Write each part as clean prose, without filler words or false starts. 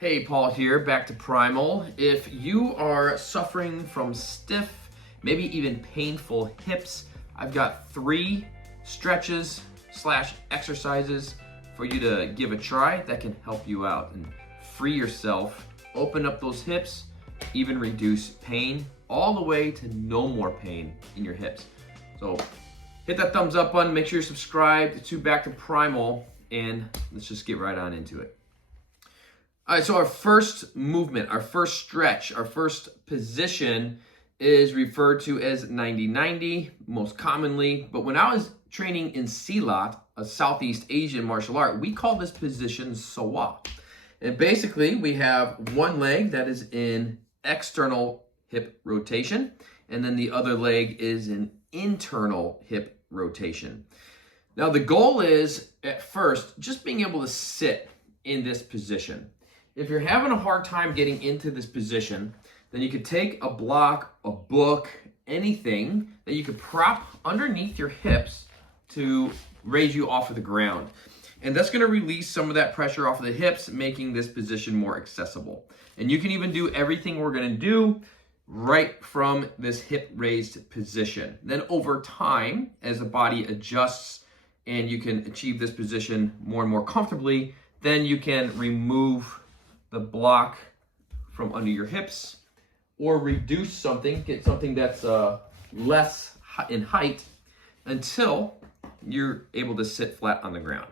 Hey, Paul here, back to Primal. If you are suffering from stiff, maybe even painful hips, I've got 3 stretches / exercises for you to give a try that can help you out and free yourself, open up those hips, even reduce pain, all the way to no more pain in your hips. So hit that thumbs up button, make sure you're subscribed to Back to Primal, and let's just get right on into it. All right, so our first movement, our first stretch, our first position is referred to as 90-90 most commonly. But when I was training in Silat, a Southeast Asian martial art, we call this position Sawa. And basically, we have one leg that is in external hip rotation, and then the other leg is in internal hip rotation. Now, the goal is, at first, just being able to sit in this position. If you're having a hard time getting into this position, then you could take a block, a book, anything that you could prop underneath your hips to raise you off of the ground. And that's going to release some of that pressure off of the hips, making this position more accessible. And you can even do everything we're going to do right from this hip raised position. Then over time, as the body adjusts and you can achieve this position more and more comfortably, then you can remove the block from under your hips or reduce something, get something that's less in height until you're able to sit flat on the ground.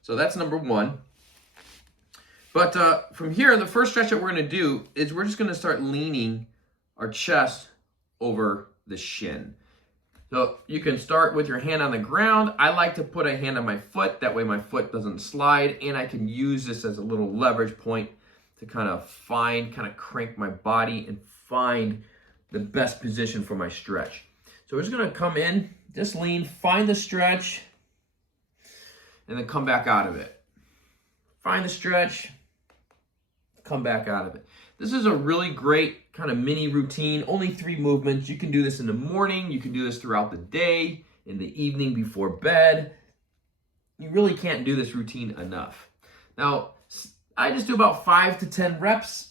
So that's number one. But from here, the first stretch that we're going to do is we're just going to start leaning our chest over the shin. So you can start with your hand on the ground. I like to put a hand on my foot. That way my foot doesn't slide, and I can use this as a little leverage point to kind of crank my body and find the best position for my stretch. So we're just going to come in, just lean, find the stretch, and then come back out of it. Find the stretch, come back out of it. This is a really great kind of mini routine, only 3 movements. You can do this in the morning, you can do this throughout the day, in the evening before bed. You really can't do this routine enough. Now, I just do about 5 to 10 reps,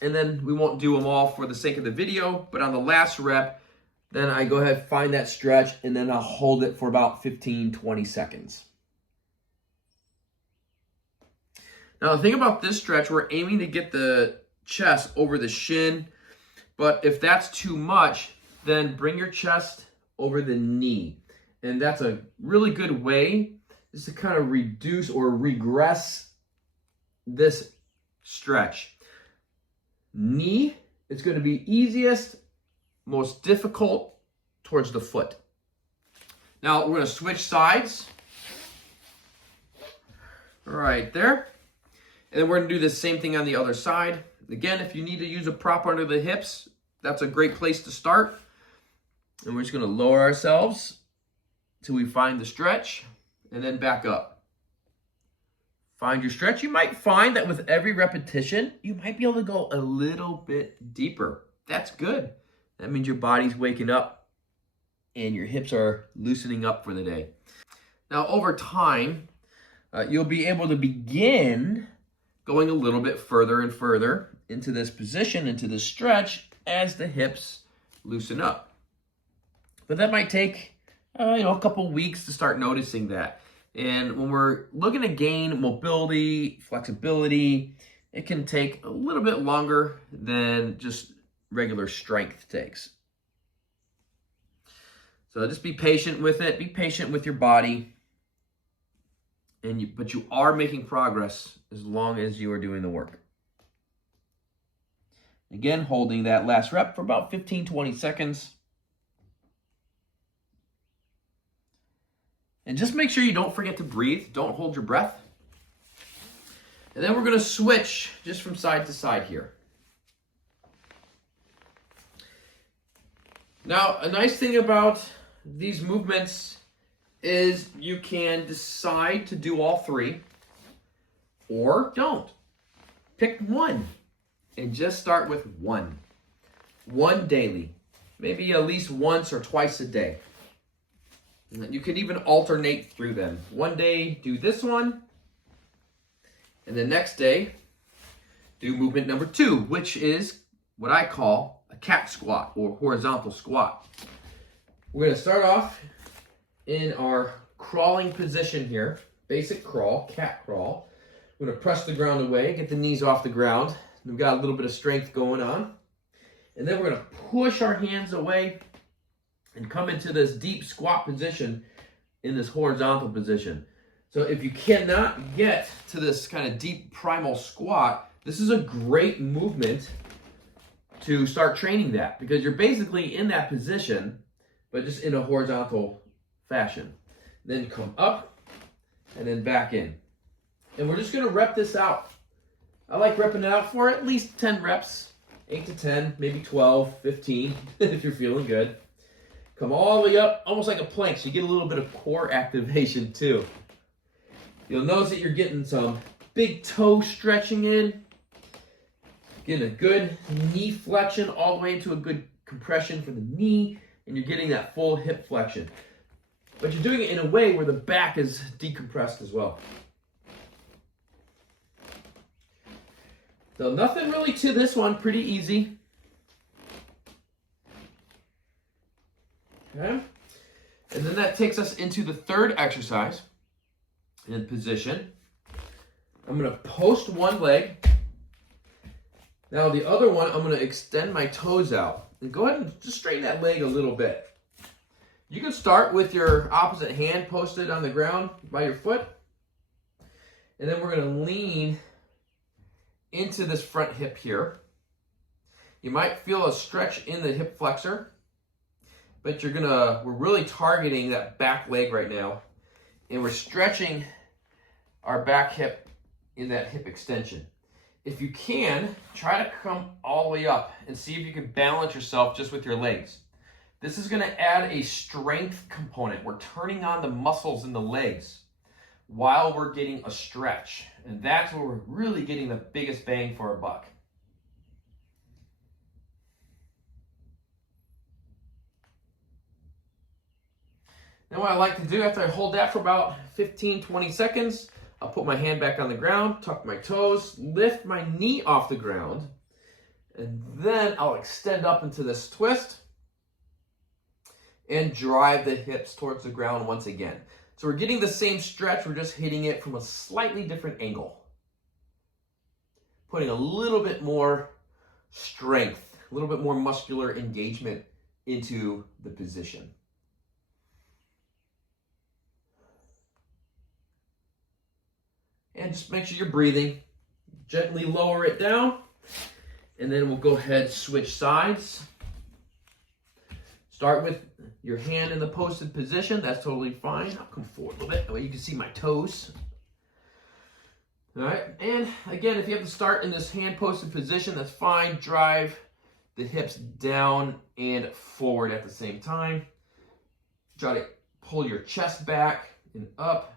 and then we won't do them all for the sake of the video, but on the last rep, then I go ahead, find that stretch, and then I'll hold it for about 15-20 seconds. Now, the thing about this stretch, we're aiming to get the chest over the shin, but if that's too much, then bring your chest over the knee. And that's a really good way just to kind of reduce or regress this stretch. Knee, it's going to be easiest, most difficult towards the foot. Now, we're going to switch sides. Right there. And then we're going to do the same thing on the other side. Again, if you need to use a prop under the hips, that's a great place to start. And we're just going to lower ourselves till we find the stretch, and then back up. Find your stretch. You might find that with every repetition, you might be able to go a little bit deeper. That's good. That means your body's waking up and your hips are loosening up for the day. Now, over time, you'll be able to begin going a little bit further and further into this position, into this stretch, as the hips loosen up. But that might take a couple weeks to start noticing that. And when we're looking to gain mobility, flexibility, it can take a little bit longer than just regular strength takes. So just be patient with it. Be patient with your body. But you are making progress as long as you are doing the work. Again, holding that last rep for about 15-20 seconds. And just make sure you don't forget to breathe. Don't hold your breath. And then we're going to switch just from side to side here. Now, a nice thing about these movements is you can decide to do all 3 or don't. Pick one and just start with one. One daily. Maybe at least once or twice a day. You could even alternate through them. One day do this one, and the next day do movement number 2, which is what I call a cat squat or horizontal squat. We're going to start off in our crawling position here, basic crawl, cat crawl. We're going to press the ground away, get the knees off the ground. We've got a little bit of strength going on. And then we're going to push our hands away and come into this deep squat position in this horizontal position. So if you cannot get to this kind of deep primal squat, this is a great movement to start training that, because you're basically in that position, but just in a horizontal fashion. Then come up and then back in. And we're just going to rep this out. I like repping it out for at least 10 reps, 8 to 10, maybe 12, 15, if you're feeling good. Come all the way up, almost like a plank, so you get a little bit of core activation too. You'll notice that you're getting some big toe stretching in, getting a good knee flexion all the way into a good compression for the knee, and you're getting that full hip flexion. But you're doing it in a way where the back is decompressed as well. So nothing really to this one, pretty easy. Okay. And then that takes us into the third exercise in position. I'm going to post one leg. Now the other one, I'm going to extend my toes out. And go ahead and just straighten that leg a little bit. You can start with your opposite hand posted on the ground by your foot. And then we're going to lean into this front hip here. You might feel a stretch in the hip flexor, but we're really targeting that back leg right now, and we're stretching our back hip in that hip extension. If you can, try to come all the way up and see if you can balance yourself just with your legs. This is going to add a strength component. We're turning on the muscles in the legs while we're getting a stretch. And that's where we're really getting the biggest bang for our buck. Then what I like to do after I hold that for about 15, 20 seconds, I'll put my hand back on the ground, tuck my toes, lift my knee off the ground, and then I'll extend up into this twist and drive the hips towards the ground once again. So we're getting the same stretch, we're just hitting it from a slightly different angle. Putting a little bit more strength, a little bit more muscular engagement into the position. And just make sure you're breathing. Gently lower it down. And then we'll go ahead, switch sides. Start with your hand in the posted position. That's totally fine. I'll come forward a little bit. That way you can see my toes. All right. And again, if you have to start in this hand posted position, that's fine. Drive the hips down and forward at the same time. Try to pull your chest back and up.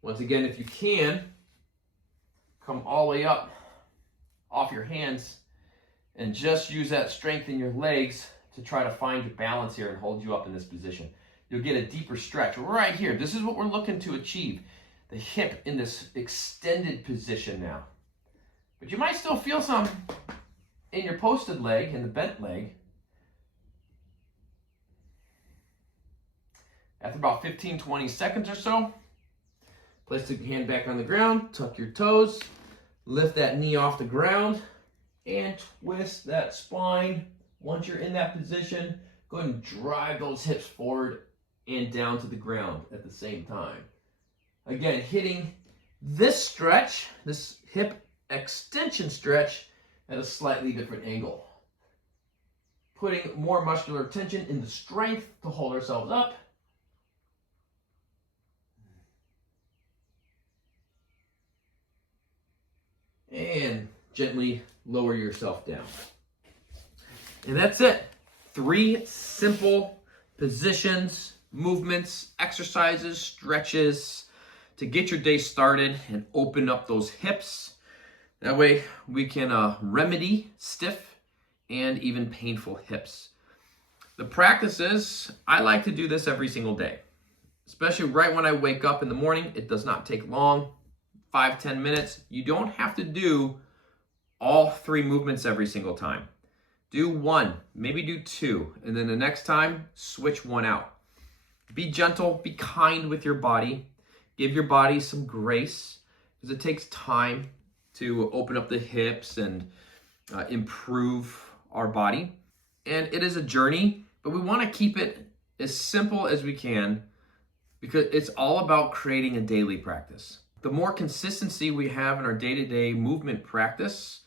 Once again, if you can, come all the way up off your hands and just use that strength in your legs to try to find your balance here and hold you up in this position. You'll get a deeper stretch right here. This is what we're looking to achieve. The hip in this extended position now. But you might still feel some in your posted leg, in the bent leg. After about 15, 20 seconds or so, place the hand back on the ground, tuck your toes, lift that knee off the ground, and twist that spine. Once you're in that position, go ahead and drive those hips forward and down to the ground at the same time. Again, hitting this stretch, this hip extension stretch, at a slightly different angle. Putting more muscular tension in the strength to hold ourselves up. And gently lower yourself down. And that's it. 3 simple positions, movements, exercises, stretches to get your day started and open up those hips. That way we can remedy stiff and even painful hips. The practice is, I like to do this every single day. especially right when I wake up in the morning. It does not take long, 5-10 minutes. You don't have to do all 3 movements every single time. Do 1, maybe do 2, and then the next time, switch 1 out. Be gentle, be kind with your body. Give your body some grace, because it takes time to open up the hips and improve our body. And it is a journey, but we want to keep it as simple as we can, because it's all about creating a daily practice. The more consistency we have in our day-to-day movement practice,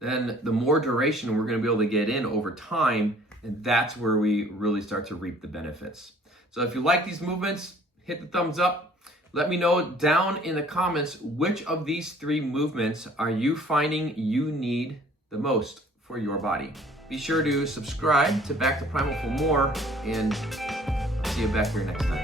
then the more duration we're going to be able to get in over time, and that's where we really start to reap the benefits. So if you like these movements, hit the thumbs up. Let me know down in the comments which of these 3 movements are you finding you need the most for your body. Be sure to subscribe to Back to Primal for more, and I'll see you back here next time.